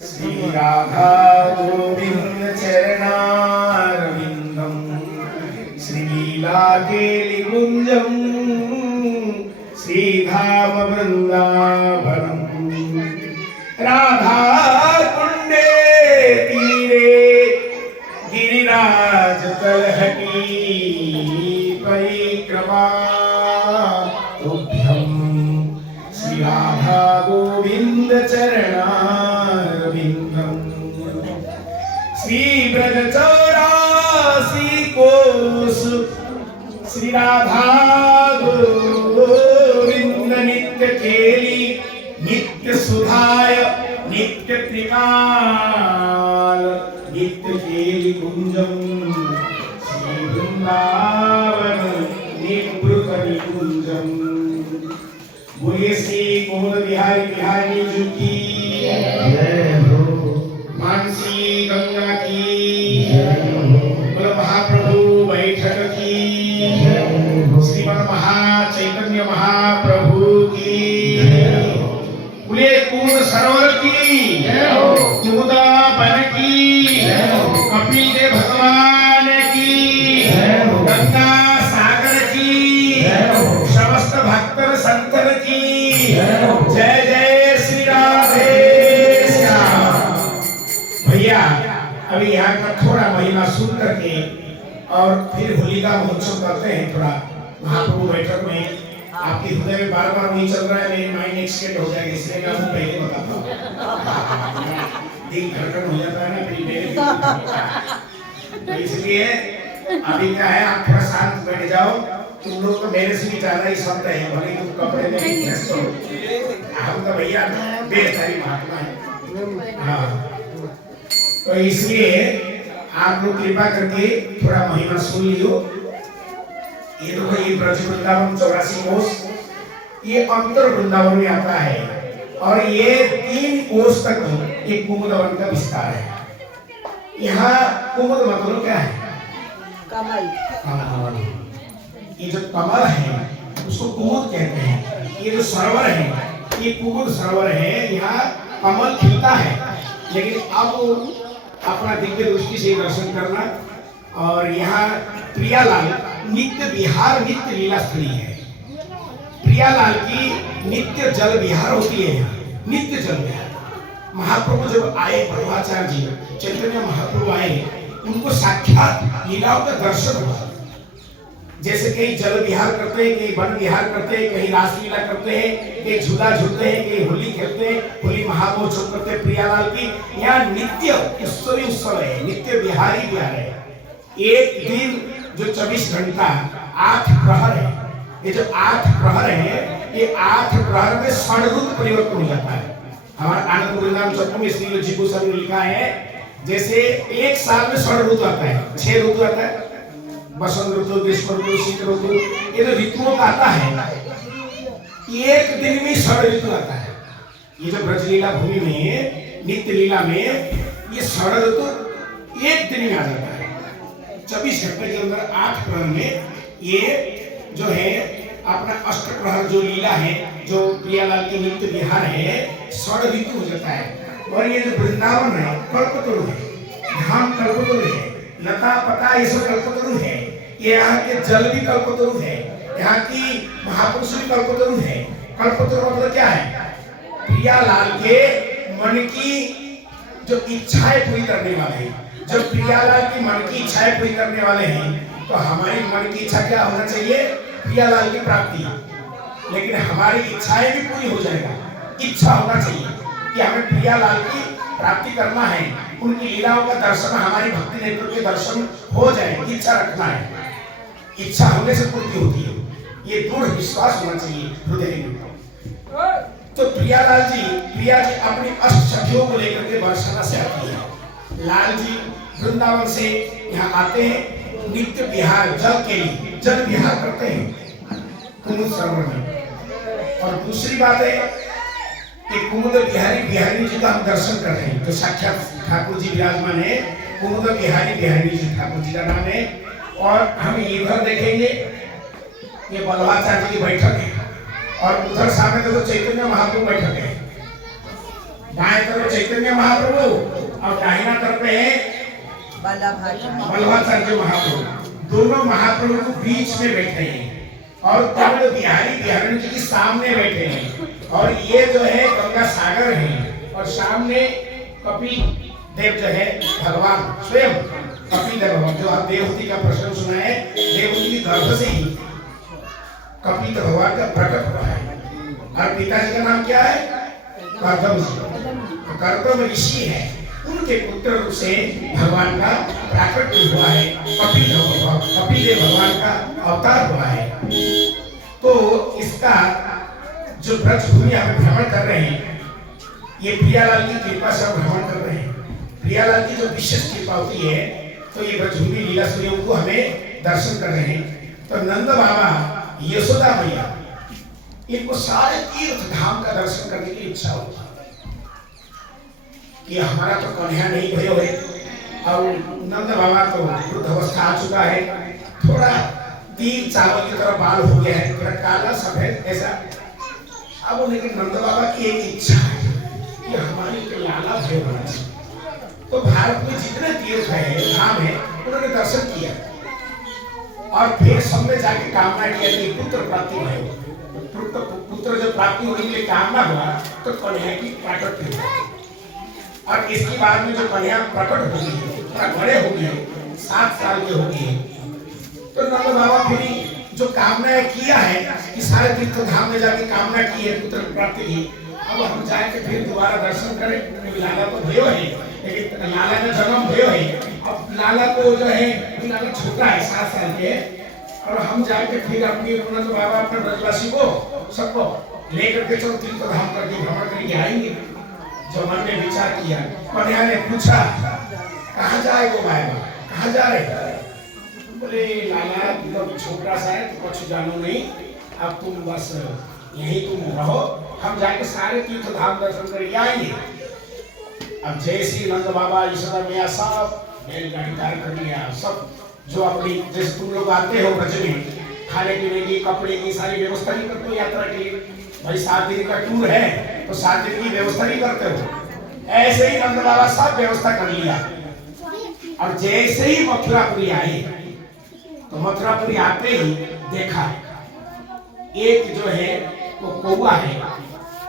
श्री राधा गोविंद चरणारविंदम श्री लीला केलि कुंजम श्रीधाम वृंदावनम राधा कुंडे तीरे गिरिराज तलहटी परिक्रमा तुभ्यं श्री राधा गोविंद चरणारविंदम श्री ब्रज 84 कोश श्री राधा गोविंद नित्य केली नित्य सुधाय नित्य त्रिकाल नित्य केली कुंजम श्री वृंदावन निवृत निकुंजम बोलिए श्री कुमुद बिहारी बिहारी जी की जय हो मानसी गंगा की जय हो बोलो महाप्रभु बैठक की जय हो श्रीमन महाचैतन्य महाप्रभु की जय हो बोलिए कुमुद सरोवर की जय हो कुमुदा बन की जय हो कपिल देव भगवान की जय हो गंगा सागर की जय हो समस्त भक्तन संतन की जय हो जय जय श्री राधे श्याम। भैया अभी यहाँ का थोड़ा महिमा सुन करके और फिर होलिका महोत्सव करते हैं। थोड़ा महाप्रभु बैठक में आपके हृदय में बार बार वही चल रहा है, मेरी माइंड एक्सटेंड हो जाएगी, इसलिए मैं आपको पहले बताता हूँ। दिल धड़कन हो जाता है ना फिर मेरे, तो इसलिए अभी क्या है, आप थोड़ा शांत बैठ जाओ। तुम लोग तो मेरे से भी ज्यादा ही शब्द है, भले तुम कपड़े में व्यस्त हो, हम तो भैया बेहतरी महात्मा है। हाँ, तो इसलिए आप लोग कृपा करके थोड़ा महिमा सुन लियो। ये तो ये ब्रज वृंदावन 84 कोष ये अंतर वृंदावन में आता है और ये 3 कोष तक एक कुमुद वन का विस्तार है। यहाँ कुमुद मतलब क्या है? कमल। कमल। ये जो कमल है उसको कुमुद कहते हैं। ये जो सरोवर है ये कुमुद सरोवर है, यहाँ कमल खिलता है। लेकिन अब अपना दिव्य दृष्टि से दर्शन करना। और यहाँ प्रियालाल नित्य विहार नित्य लीला स्थली है। प्रियालाल की नित्य जल विहार होती है, यहाँ नित्य जल विहार। महाप्रभु जब आए, प्रभुआचार्य जी चैतन्य महाप्रभु आए, उनको साक्षात लीलाओं का दर्शन हुआ। जैसे कहीं जल विहार करते हैं, कहीं वन विहार करते हैं, कहीं रासलीला करते हैं, कहीं झूला झूलते हैं, कहीं होली खेलते हैं, होली महामहोत्सव करते हैं। प्रियालाल की यहाँ नित्य उत्सवी उत्सव है, नित्य विहारी विहार है। एक दिन जो 24 घंटा 8 प्रहर है, ये जो 8 प्रहर है, ये 8 प्रहर में षड्ऋतु परिवर्तन हो जाता है। हमारा आनंद वृंदावन चक्र में इसलिए जीपू सर ने लिखा है, जैसे एक साल में षड्ऋतु आता है, 6 ऋतु आता है, बसंत ऋतु, ग्रीष्म ऋतु, शीत ऋतु, ये जो ऋतुओं का आता है, एक दिन में षड्ऋतु आता है। ये जो ब्रजलीला भूमि में नित्य लीला में ये षड्ऋतु एक दिन में आ जाता है। 24 घंटे के अंदर 8 प्रहर में ये जो है अपना अष्ट प्रहर जो लीला है, जो प्रियालाल की नित्य विहार है, षड्ऋतु हो जाता है। और ये जो वृंदावन है कल्पतरु है, धाम कल्पतरु है, लता पता ये सब कल्पतरु है। ये यहाँ के जल भी कल्पतरु है, यहाँ की महापुरुष भी कल्पतरु है। कल्पतरु मतलब क्या है? प्रियालाल के मन की जो इच्छाएं पूरी करने वाले हैं। जब प्रियालाल की मन की इच्छाएं पूरी करने वाले हैं, तो हमारी मन की इच्छा क्या होना चाहिए? प्रियालाल की प्राप्ति। लेकिन हमारी इच्छाएं भी पूरी हो जाएगा, इच्छा होना चाहिए कि हमें प्रियालाल की प्राप्ति करना है, उनकी लीलाओं का दर्शन, हमारी भक्ति नेत्र के दर्शन हो जाए, इच्छा रखना है। इच्छा होने से पूर्ति होती है, ये दृढ़ विश्वास होना चाहिए हृदय में। तो प्रिया जी अपनी अष्ट सखियों को लेकर के बरसाना से आती है। लाल जी वृंदावन से यहाँ आते हैं, नित्य विहार जल के लिए जल विहार करते हैं कुमुद सरोवर में। और दूसरी बात है कि कुमुद बिहारी बिहारी जी का हम दर्शन कर रहे हैं, तो साक्षात ठाकुर जी विराजमान है। कुमुद बिहारी बिहारी जी ठाकुर जी का नाम है। और हम इधर देखेंगे, ये बल्लभाचार्य जी की बैठक है, और उधर सामने तो चैतन्य महाप्रभु बैठक है। बाएं तरफ चैतन्य महाप्रभु और दाहिना तरफ है बलभद्र महाप्रभु। दोनों महाप्रभु को बीच में बैठे हैं और केवल बिहारी जी के सामने बैठे हैं। और ये जो है गंगा सागर है और सामने कपिल देव जो है भगवान स्वयं कपिल देव भगवान, जो आप देवहूति का प्रश्न सुना है, देवहूति के गर्भ से ही कपिल भगवान का प्रकट हुआ है। और पिताजी का नाम क्या है? कर्दम जी। कर्दम ऋषि है, उनके पुत्र रूप से भगवान का प्राकट हुआ है, कपिल देव भगवान का अवतार हुआ है। तो इसका जो ब्रज भूमि हम भ्रमण कर रहे हैं, ये प्रियालाल की कृपा से हम भ्रमण कर रहे हैं। प्रियालाल की जो विशेष कृपा होती है, तो ये ब्रज भूमि लीला सूर्यों को हमें दर्शन कर रहे हैं। तो नंद बाबा, यशोदा मैया, इनको सारे तीर्थ धाम का दर्शन करने की इच्छा होती है कि हमारा तो कन्या नहीं भयो है और नंद बाबा तो वृद्ध अवस्था आ चुका है, थोड़ा तीन चावल की तरह बाल हो गया है, थोड़ा काला सफेद ऐसा। अब लेकिन नंद बाबा की एक इच्छा है कि हमारी एक लाला भयो होना चाहिए। तो भारत में जितने तीर्थ है, धाम है, उन्होंने दर्शन किया और फिर सबने जाके कामना किया कि पुत्र प्राप्ति भयो। पुत्र जो प्राप्ति होने के लिए कामना हुआ तो कन्या की प्रकट हुई। और इसके बाद में जो कन्या प्रकट होगी, बड़े हो गए, 7 साल के हो गए, तो नंद बाबा फिर जो कामना किया है कि सारे तीर्थ धाम में जाके कामना की है पुत्र प्राप्ति की, अब हम जाके फिर दोबारा दर्शन करें। लाला तो भयो है, लेकिन लाला का जन्म भयो है, अब लाला को जो है, लाला छोटा है 7 साल के, और हम जाके फिर अपनी नंद बाबा अपने ब्रजवासी को सबको लेकर के चलो तीर्थ धाम करके भ्रमण करके आएंगे। जो मन ने विचार किया, कन्या ने पूछा कहाँ जाए वो भाई, कहाँ जा रहे? बोले लाला तुम छोटा सा है, तो कुछ जानो नहीं, अब तुम बस यहीं तुम रहो, हम जाके सारे तीर्थ धाम दर्शन करके आएंगे। अब जैसे नंद बाबा यशोदा मैया सब बैलगाड़ी तैयार कर लिया, सब जो अपनी जैसे तुम लोग आते हो ब्रज में, खाने पीने की, कपड़े की सारी व्यवस्था नहीं करते हो यात्रा के लिए। भाई 7 दिन का टूर है तो 7 दिन की व्यवस्था नहीं करते हो, ऐसे ही नंद बाबा सब व्यवस्था कर लिया। और जैसे ही मथुरापुरी आए, तो मथुरापुरी आते ही देखा एक जो है वो कौवा है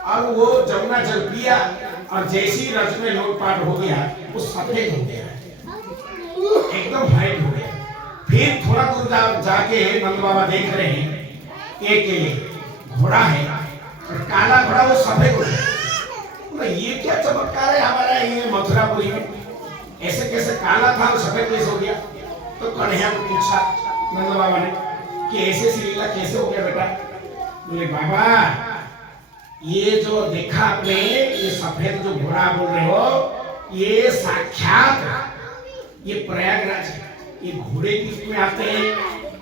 और वो जमुना जल पिया, और जैसी रज में लोटपाट हो गया वो सफेद हो गया, एकदम व्हाइट हो गया। फिर थोड़ा दूर जाके नंद बाबा देख रहे हैं एक घोड़ा है और काला घोड़ा वो सफेद हो गया। ये क्या चमत्कार है हमारा ये मथुरापुरी में, ऐसे कैसे काला था और सफेद कैसे हो गया? तो कन्हैया को पूछा नंद बाबा ने कि ऐसे लीला कैसे हो गया बेटा? बोले बाबा ये जो देखा आपने, ये सफेद जो घोड़ा बोल रहे हो, ये साक्षात ये प्रयागराज है। ये घोड़े के रूप में आते हैं,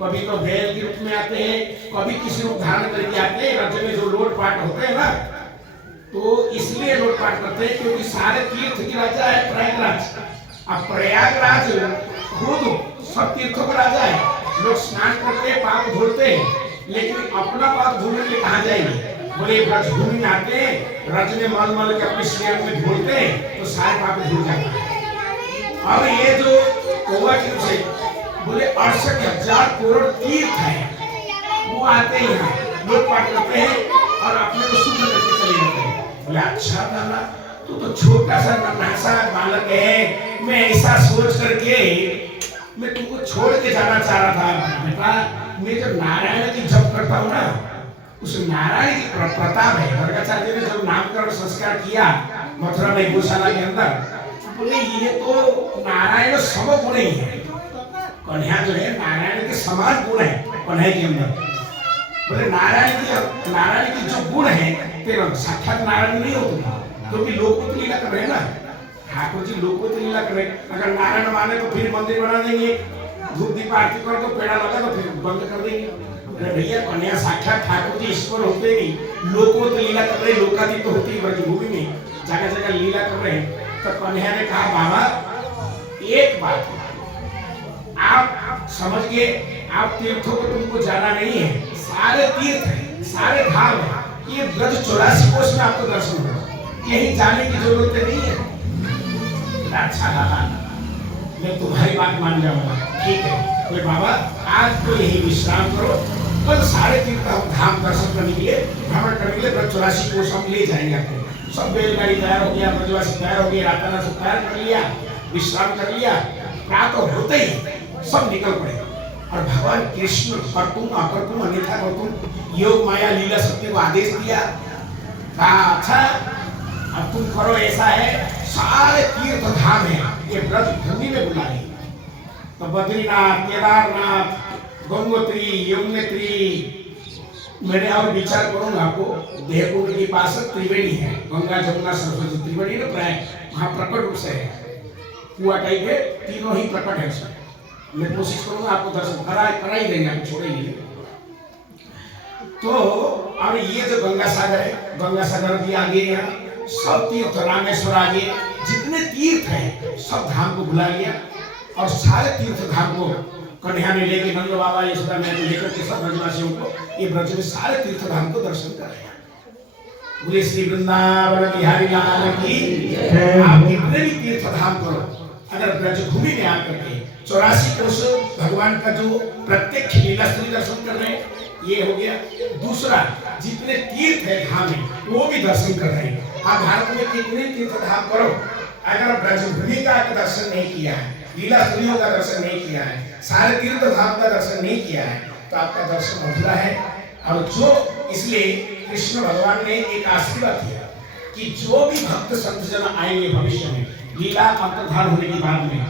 कभी तो बैल के रूप में आते हैं, कभी किसी रूप धारण करके आते हैं। राज्य में जो लोटपाट होते हैं ना, तो इसलिए लोटपाट करते हैं क्योंकि सारे तीर्थ की राजा है प्रयागराज। अब प्रयागराज खुद सब तीर्थों का राजा है। लोग स्नान करते हैं, पाप धोते हैं, लेकिन अपना पाप धोने के लिए कहाँ जाएंगे? बोले ब्रज भूमि में आते हैं, रज में मल मल के अपने शरीर में धोते हैं, तो सारे पाप धुल जाते हैं। अब ये जो कौवा की से बोले 68,000 करोड़ तीर्थ है, वो आते हैं यहाँ, लोग पाठ करते हैं और अपने को शुद्ध करके चले जाते हैं। बोले अच्छा दादा, तू तो छोटा सा नन्हा बालक है, मैं ऐसा सोच करके मैं तुमको छोड़ के जाना चाह रहा था। बेटा मैं जब नारायण की जप करता हूँ ना, उस नारायण की प्रताप है। गर्गाचार्य ने जब नामकरण संस्कार किया मथुरा में गौशाला के अंदर, बोले ये तो नारायण समगुण ही है। कन्हैया जो है नारायण के समान गुण है कन्हैया के अंदर। बोले नारायण की जो गुण है तेरा साक्षात नारायण नहीं होता, क्योंकि लोकोत्तर लीला कर रहे हैं ना, ठाकुर जी लोकोत्तर लीला कर रहे हैं। अगर नारायण माने तो फिर मंदिर बना देंगे, धूप दीप आरती कर दो, पेड़ा लगा तो फिर बंद कर देंगे। अरे भैया कन्हैया साक्षात ठाकुर जी ईश्वर होते ही लोकोत्तर लीला कर रहे, लोकादीप तो होती है ब्रजभूमि में, जगह जगह लीला कर रहे हैं। तो कन्हैया ने कहा बाबा एक बात आप समझ गए, आप तीर्थों को तुमको जाना नहीं है, सारे तीर्थ है, सारे धाम है, ये ब्रज 84 कोष में आपको दर्शन होगा। कहीं जाने की जरूरत नहीं है। अच्छा लाला, मैं तुम्हारी बात मान जाऊंगा, ठीक है। तो बाबा आज तो यही विश्राम करो, कल सारे तीर्थ धाम दर्शन करने के लिए, भ्रमण करने के लिए व्रत 84 कोष हम ले जाएंगे आपको। सब बैलगाड़ी तैयार हो गया, ब्रजवासी तैयार हो गए, राताना सब तैयार कर लिया, विश्राम कर लिया। प्रातः होते ही सब निकल पड़े और भगवान कृष्ण पर तुम अपर तुम अन्यथा कर तुम योग माया लीला शक्ति को आदेश दिया। कहा अच्छा अब तुम करो, ऐसा है सारे तीर्थ धाम है ये व्रत भूमि में बुला रही। तो बद्रीनाथ, केदारनाथ, गंगोत्री, यमुनोत्री, मैंने और विचार करूंगा आपको। देहकुंड के पास त्रिवेणी है, गंगा जमुना सरस्वती त्रिवेणी ना प्राय वहां प्रकट रूप से है, कुआ टाइप है, तीनों ही प्रकट है सर। मैं कोशिश करूंगा आपको दर्शन करा ही देंगे, हम छोड़ेंगे। तो और ये जो गंगा सागर है, गंगा सागर भी आगे यहाँ सब तीर्थ, रामेश्वर आगे जितने तीर्थ हैं सब धाम को बुला लिया और सारे तीर्थ धाम को कन्या में लेके नंद बाबा यशोदा में लेकर के सब ब्रजवासियों को ये ब्रज में सारे तीर्थ धाम को दर्शन कराया। बोले श्री वृंदावन बिहारी लाल की। आप कितने भी तीर्थ धाम करो, अगर ब्रजभूमि में आकर के 84 कोष भगवान का जो प्रत्यक्ष लीला स्थली दर्शन कर रहे हैं, ये हो गया। दूसरा जितने तीर्थ है धाम है वो भी दर्शन कर रहे हैं। आप भारत में कितने तीर्थ धाम करो, अगर ब्रजभूमि का दर्शन नहीं किया है, लीला स्थलियों का दर्शन नहीं किया है, सारे तीर्थ धाम का दर्शन नहीं किया है, तो आपका दर्शन अधूरा है। और जो इसलिए कृष्ण भगवान ने एक आशीर्वाद दिया कि जो भी भक्त संत जन आएंगे भविष्य में लीला अंतर्धान होने के बाद में,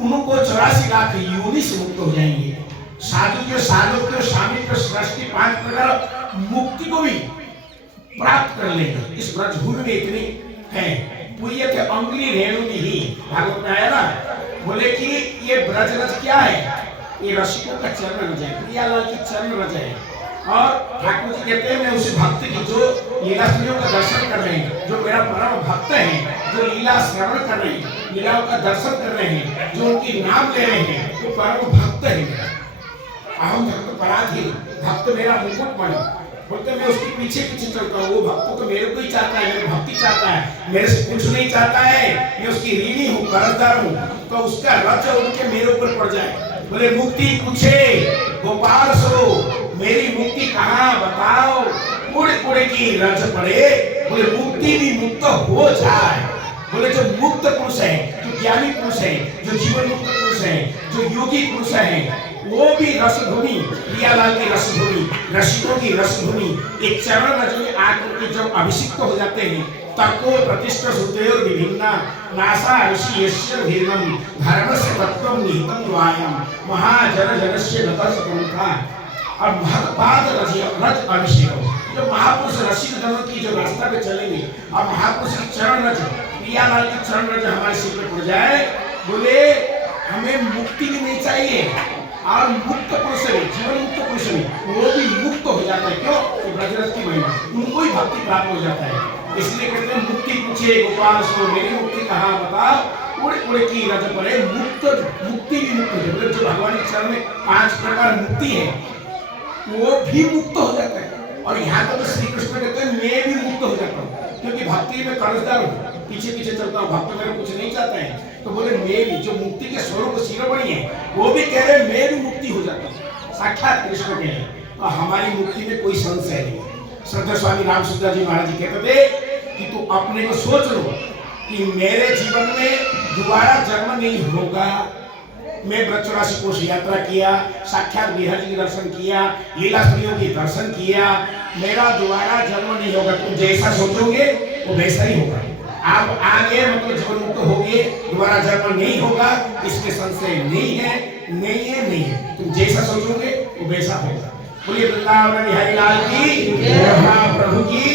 उनको 84 लाख योनि से मुक्त हो जाएंगे। साधु के सालोक्य स्वामित्व सृष्टि 5 प्रकार मुक्ति को भी प्राप्त कर लेंगे। इस ब्रजभूमि में इतनी है। पुण्य के अंगुली रेणु ही भागवत में आया ना, बोले कि ये ब्रजरज क्या है, ये रसिकों का चरण रज है, प्रियालाल की चरण रज है। और ठाकुर जी कहते हैं मैं उस भक्त की जो लीला स्थलियों का दर्शन कर रहे हैं, जो मेरा परम भक्त है, जो लीला श्रवण कर रहे हैं, लीलाओं का दर्शन कर रहे हैं, जो उनकी नाम ले रहे हैं, वो परम भक्त है। अहम भक्त पराधी, भक्त मेरा मुकुट मणि, बोलते मैं उसके पीछे पीछे चलता हूँ। वो भक्त तो मेरे को ही चाहता है, मेरी भक्ति चाहता है, मेरे से कुछ नहीं चाहता है, मैं उसकी ऋणी हूँ, कर्जदार हूँ, तो उसका रच उनके मेरे ऊपर पड़ जाए। बोले मुक्ति पूछे गोपाल सो, मेरी मुक्ति कहाँ बताओ, पुड़े पुड़े की रच पड़े। बोले मुक्ति भी मुक्त हो जाए। बोले जो मुक्त पुरुष है, जो ज्ञानी पुरुष है, जो जीवन मुक्त पुरुष है, जो योगी पुरुष है, वो भी रसभूमि, प्रियालाल की रसभूमि, रसिकों की रसभूमि, एक चरण रज में आकर के जब अभिषिक्त हो जाते हैं, तको प्रतिष्ठा सुतेर विभिन्ना नासा ऋषि यस्य धीर्मं धर्मस्य तत्वं निहितं द्वायं महाजन जनस्य नतस्य प्रमुखा। और महत्पाद रज अभिषेक, जो महापुरुष रसिक जनों की जो रास्ता पे चलेंगे और महापुरुष की चरण रज, प्रियालाल की चरण रज हमारे सिर पे पड़ जाए। बोले हमें मुक्ति भी नहीं चाहिए, और मुक्त पुरुष है, जीवन मुक्त पुरुष है, वो भी मुक्त हो जाता है। क्यों? तो ब्रजरज की महिमा, उनको ही भक्ति प्राप्त हो जाता है। इसलिए कहते हैं मुक्ति पूछे गोपाल सो, मेरी मुक्ति कहाँ बताओ, उड़े उड़े की रज पड़े। मुक्त मुक्ति भी मुक्त है, जो भगवान के चरण में 5 प्रकार मुक्ति है वो भी मुक्त हो जाता है। और यहाँ तो श्री कृष्ण कहते हैं मैं भी मुक्त हो जाता हूँ, क्योंकि भक्ति में कर्जदार हूँ, पीछे पीछे चलता हूँ, भक्त मेरे कुछ नहीं चाहता है। तो बोले मैं भी, जो मुक्ति के स्वरूप शिरोमणि है, वो भी कह रहे मैं भी मुक्ति हो जाता हूँ। साक्षात कृष्ण कह रहे और हमारी मुक्ति में कोई संशय नहीं। श्रद्धा स्वामी रामसुंदर जी महाराज जी कहते थे कि तू अपने को सोच लो कि मेरे जीवन में दोबारा जन्म नहीं होगा। मैं ब्रज 84 कोष यात्रा किया, साक्षात बिहार जी के दर्शन किया, लीला स्थलियों के दर्शन किया, मेरा दोबारा जन्म नहीं होगा। तुम जैसा सोचोगे वो वैसा ही होगा। आप आगे मतलब जीवन मुक्त होगे, दोबारा जन्म नहीं होगा, इसमें संशय नहीं है, नहीं है, नहीं है। तुम जैसा सोचोगे वो वैसा होगा। बोलिए वृंदावन बिहारी लाल की, महाप्रभु की,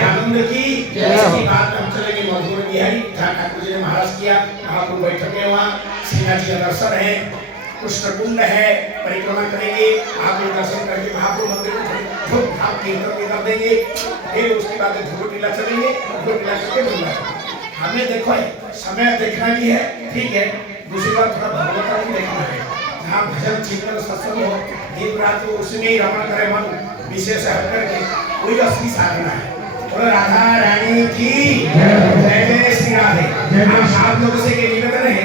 आनंद की। इसके बाद हम चलेंगे मधुर बिहारी, जहाँ ठाकुर जी ने महाराज किया, महाप्रभु बैठके वहाँ श्रीनाथ जी का दर्शन है, कृष्ण कुंड है, परिक्रमा करेंगे। आप लोग दर्शन करके महाप्रभु मंदिर में धूप धाम कीर्तन कर देंगे। फिर उसके बाद धूप टीला चलेंगे, धूप टीला करके मिलना। हमें देखो समय देखना भी है, ठीक है, दूसरी बात थोड़ा भगवत भी देखना है। जहाँ भजन चिंतन सत्संग हो दिन रात उसमें ही रमण करे मन, विशेष हट करके वही असली साधना है। बोलो राधा रानी की जय जय श्री राधे। आप लोगों से